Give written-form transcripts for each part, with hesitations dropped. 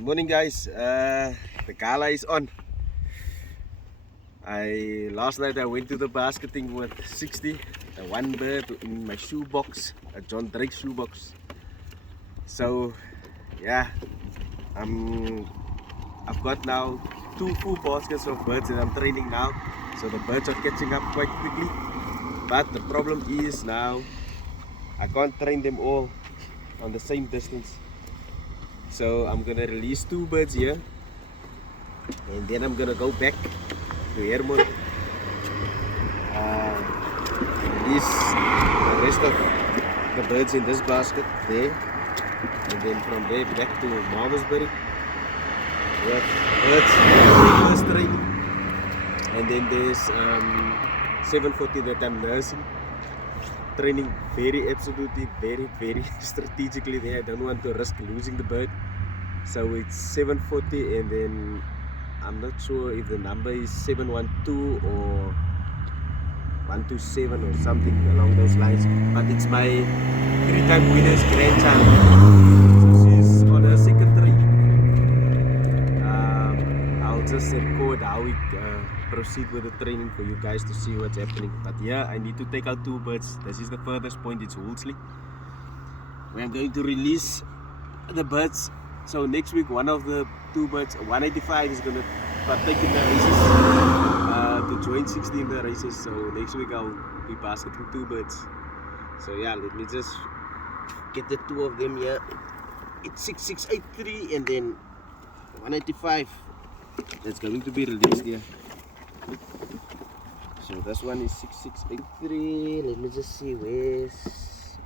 Good morning, guys. The gala is on. Last night I went to the basketing with 60, one bird in my shoebox, a John Drake shoebox. So yeah, I've got now 2 full baskets of birds and I'm training now. So the birds are catching up quite quickly. But the problem is now I can't train them all on the same distance. So I'm gonna release 2 birds here, and then I'm gonna go back to Hermon, release the rest of the birds in this basket there, and then from there back to Malmesbury with birds first training. And then there's 740 that I'm nursing, training absolutely very strategically there. I don't want to risk losing the bird. So it's 740, and then I'm not sure if the number is 712 or 127 or something along those lines, but it's my 3-time winner's grandchild. So she's on her second try. I'll just record how we proceed with the training for you guys to see what's happening. But yeah, I need to take out 2 birds. This is the furthest point, it's Woolsley, where I'm going to release the birds. So next week, one of the 2 birds, 185, is going to partake in the races, to join 60 in the races. So next week I'll be basketing 2 birds. So yeah, let me just get the 2 of them here. It's 6683 and then 185. That's going to be released here. So this one is 6683. Let me just see, where's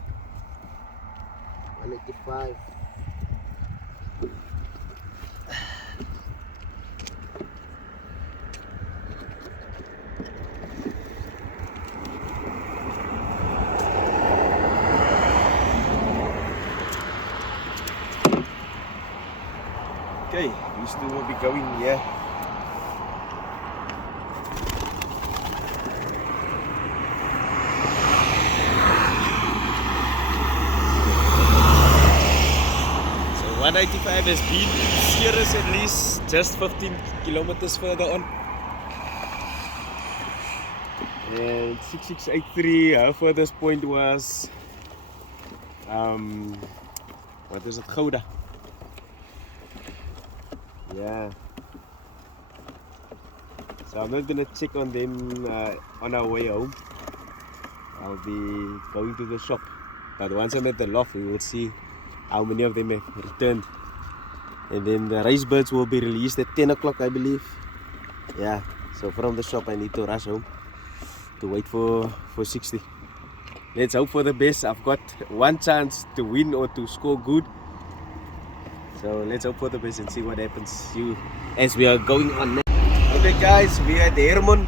185. Okay, these 2 will be going here. So 195 has been serious, at least just 15 kilometers further on. And 6683, our furthest point was what is it, Gouda. Yeah, so I'm not gonna check on them on our way home. I'll be going to the shop, but once I'm at the loft, we will see how many of them have returned, and then the race birds will be released at 10 o'clock, I believe. Yeah, so from the shop I need to rush home to wait for 60. Let's hope for the best. I've got one chance to win or to score good. So let's hope for the best and see what happens as we are going on now. Okay guys, we are at Hermon.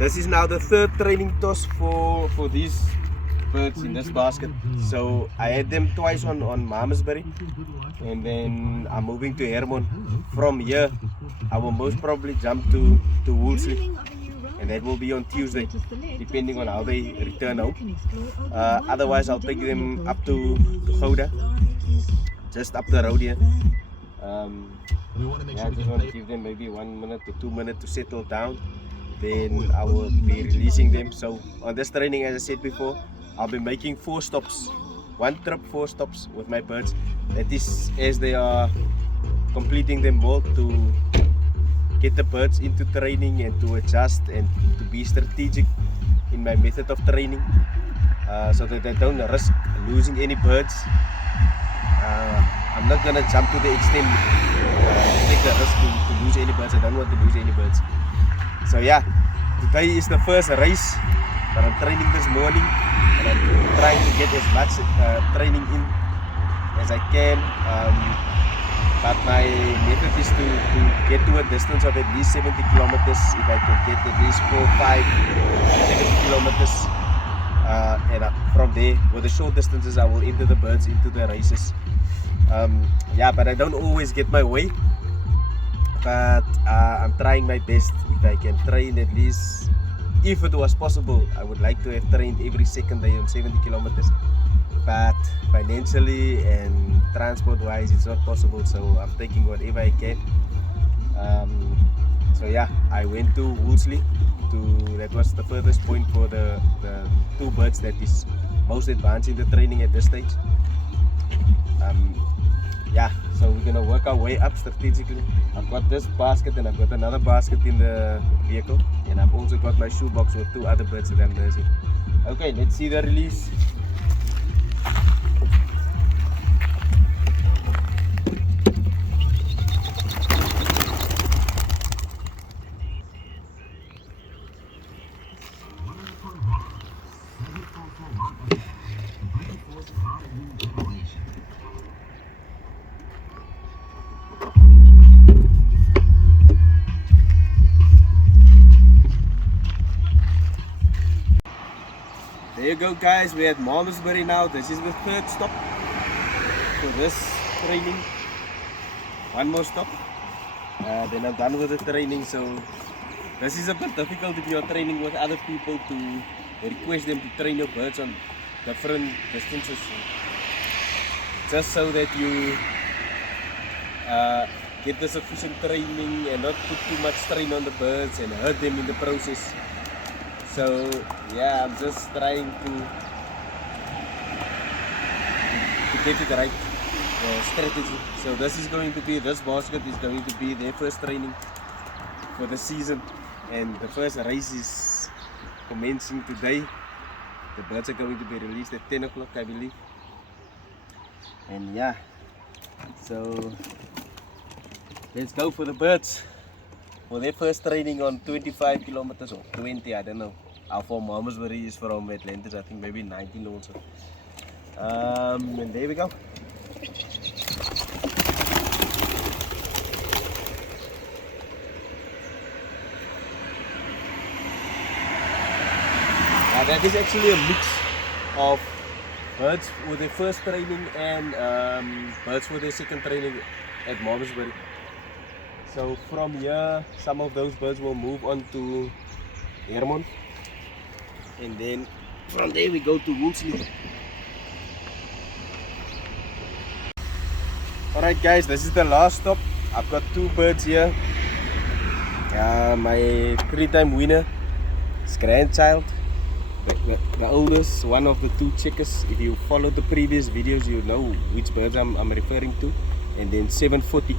This is now the 3rd training toss for these birds in this basket. So I had them twice on Malmesbury, and then I'm moving to Hermon. From here I will most probably jump to Woolsley, and that will be on Tuesday, depending on how they return home. Otherwise I'll take them up to Gouda, just up the road here. Yeah, I just want to give them maybe 1 minute to 2 minutes to settle down. Then I will be releasing them. So on this training, as I said before, I'll be making 4 stops. 1 trip, 4 stops with my birds. That is as they are completing them all, to get the birds into training and to adjust and to be strategic in my method of training, so that I don't risk losing any birds. I'm not gonna jump to the extent to take the risk to lose any birds. I don't want to lose any birds. So yeah, today is the first race, but I'm training this morning and I'm trying to get as much training in as I can. But my method is to get to a distance of at least 70 kilometers. If I can get at least 4, 5, 70 kilometers, and from there, with the short distances, I will enter the birds into the races. Yeah, but I don't always get my way. But I'm trying my best. If I can train at least, if it was possible, I would like to have trained every second day on 70 kilometers. but financially and transport wise it's not possible, so I'm taking whatever I can. So yeah, I went to Woolsley. That was the furthest point for the two birds that is most advanced in the training at this stage. Yeah, so we're gonna work our way up strategically. I've got this basket and I've got another basket in the vehicle, and I've also got my shoebox with two other birds that I'm nursing. Okay, let's see the release. There you go, guys, we're at Malmesbury now. This is the third stop for this training. One more stop, then I'm done with the training. So this is a bit difficult if you're training with other people to request them to train your birds on different distances, just so that you get the sufficient training and not put too much strain on the birds and hurt them in the process. So yeah, I'm just trying to get it right strategy. So this basket is going to be their first training for the season, and the first race is commencing today. The birds are going to be released at 10 o'clock, I believe. And yeah, so let's go for the birds for their first training on 25 kilometers or 20, I don't know how far Malmesbury is from Atlantis. I think maybe 19 also. And there we go. That is actually a mix of birds for their first training and birds for their second training at Malmesbury. So from here, some of those birds will move on to Hermon, and then from there we go to Woolsley. Alright guys, this is the last stop. I've got two birds here. My 3-time winner, his grandchild, the oldest, one of the two checkers. If you followed the previous videos, you know which birds I'm referring to. And then 740.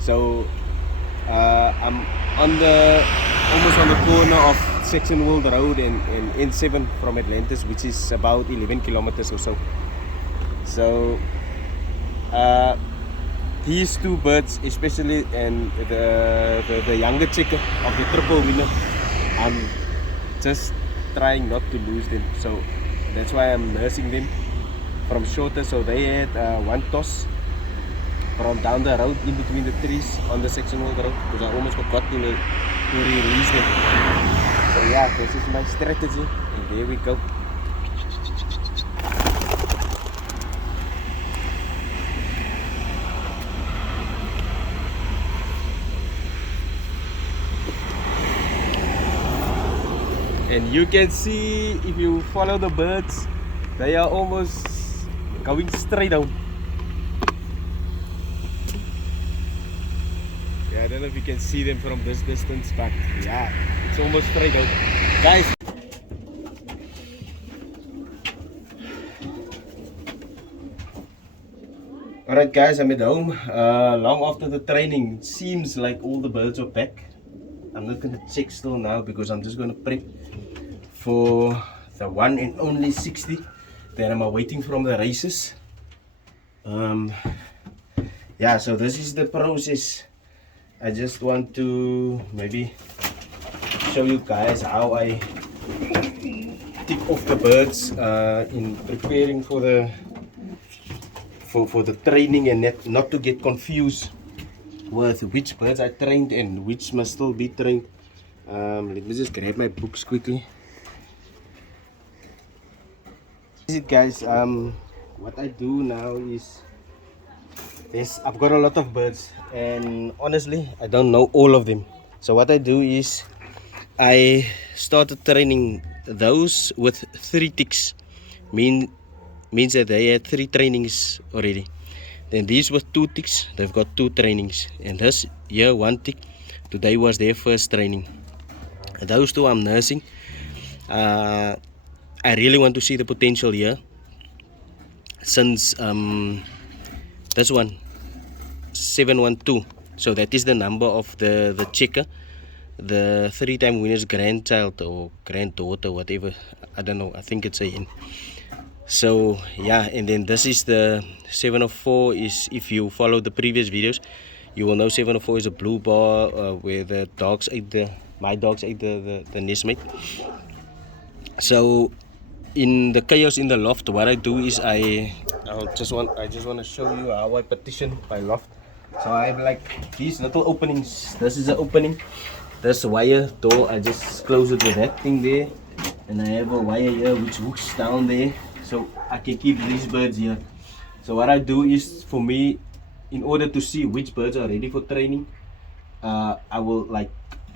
So I'm almost on the corner of Section World Road and N7 from Atlantis, which is about 11 kilometers or so. So these two birds especially, and the younger checker of the triple winner, I'm just trying not to lose them, so that's why I'm nursing them from shorter. So they had one toss from down the road in between the trees on the Section World Road, because I almost forgot to release them. So yeah, this is my strategy, and there we go. And you can see, if you follow the birds, they are almost going straight down. Yeah, I don't know if you can see them from this distance, but yeah, it's almost straight out. Guys! Alright guys, I'm at home. Long after the training, it seems like all the birds are back. I'm not going to check still now, because I'm just going to prep for the one and only 60 that I'm awaiting from the races. Yeah, so this is the process. I just want to maybe show you guys how I tick off the birds in preparing for the training, and not to get confused with which birds I trained and which must still be trained. Let me just grab my books quickly. This is it guys. What I do now is I've got a lot of birds, and honestly I don't know all of them. So what I do is I started training those with 3 ticks, meaning means that they had 3 trainings already. Then these were 2 ticks, they've got 2 trainings. And this here 1 tick, today was their first training. Those 2 I'm nursing. I really want to see the potential here. Since this one 712, so that is the number of the checker, the 3-time winner's grandchild or granddaughter, whatever, I don't know, I think it's a hen. So yeah, and then this is the 704. Is, if you follow the previous videos, you will know 704 is a blue bar where the dogs ate my dogs ate the nestmate. So in the chaos in the loft, what I do is I just want to show you how I partition my loft. So I have like these little openings. This is the opening. This wire door, I just close it with that thing there, and I have a wire here which hooks down there, so I can keep these birds here. So what I do is, for me, in order to see which birds are ready for training, I will like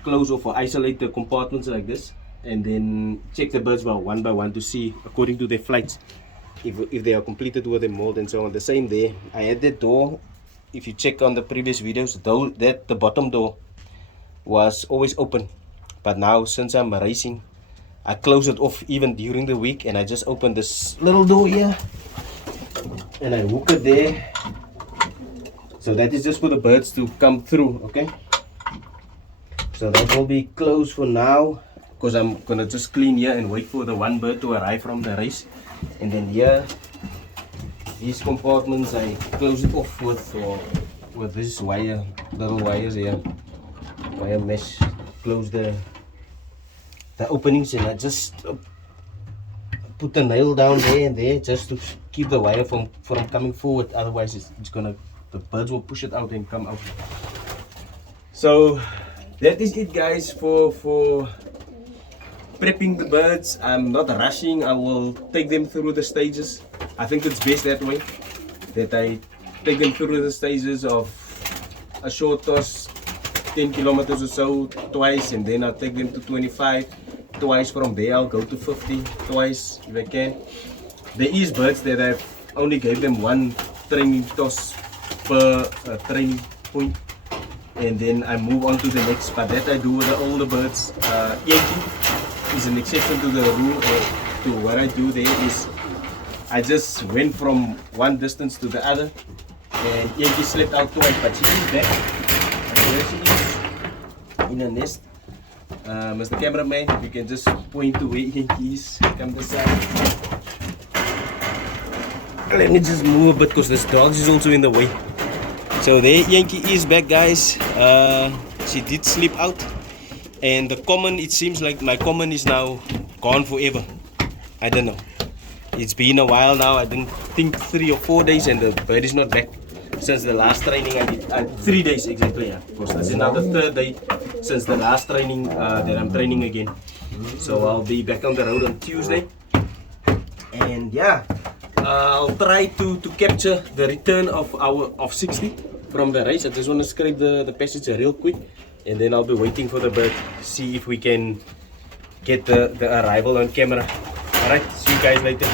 close off or isolate the compartments like this, and then check the birds one by one to see, according to their flights, if they are completed with the mold and so on. The same there, I had that door. If you check on the previous videos, though, that the bottom door was always open, but now since I'm racing, I close it off even during the week, and I just open this little door here and I hook it there. So that is just for the birds to come through. Okay, so that will be closed for now, because I'm gonna just clean here and wait for the 1 bird to arrive from the race. And then here, these compartments, I close it off with this wire, little wires here, wire mesh. Close the openings, and I just put the nail down there and there, just to keep the wire from coming forward. Otherwise the birds will push it out and come out. So that is it, guys, for prepping the birds. I'm not rushing. I will take them through the stages. I think it's best that way, that I take them through the stages of a short toss, 10 kilometers or so twice, and then I'll take them to 25 twice. From there I'll go to 50 twice if I can. There is birds that I've only gave them 1 training toss per training point, and then I move on to the next. But that I do with the older birds. Yankee is an exception to the rule. To what I do there is, I just went from one distance to the other, and Yankee slept out twice, but she is back. And there she is in a nest. Mr. Cameraman, you can just point to where Yankee is. Come this side. Let me just move a bit because this dog is also in the way. So there Yankee is back, guys. She did sleep out, and the common, it seems like my common is now gone forever. I don't know. It's been a while now. I think 3 or 4 days, and the bird is not back since the last training I did. 3 days exactly, yeah. Of course, this is now the 3rd day since the last training that I'm training again. So I'll be back on the road on Tuesday, and yeah, I'll try to capture the return of 60 from the race. I just want to scrape the passage real quick, and then I'll be waiting for the bird, see if we can get the arrival on camera. Alright, see you guys later.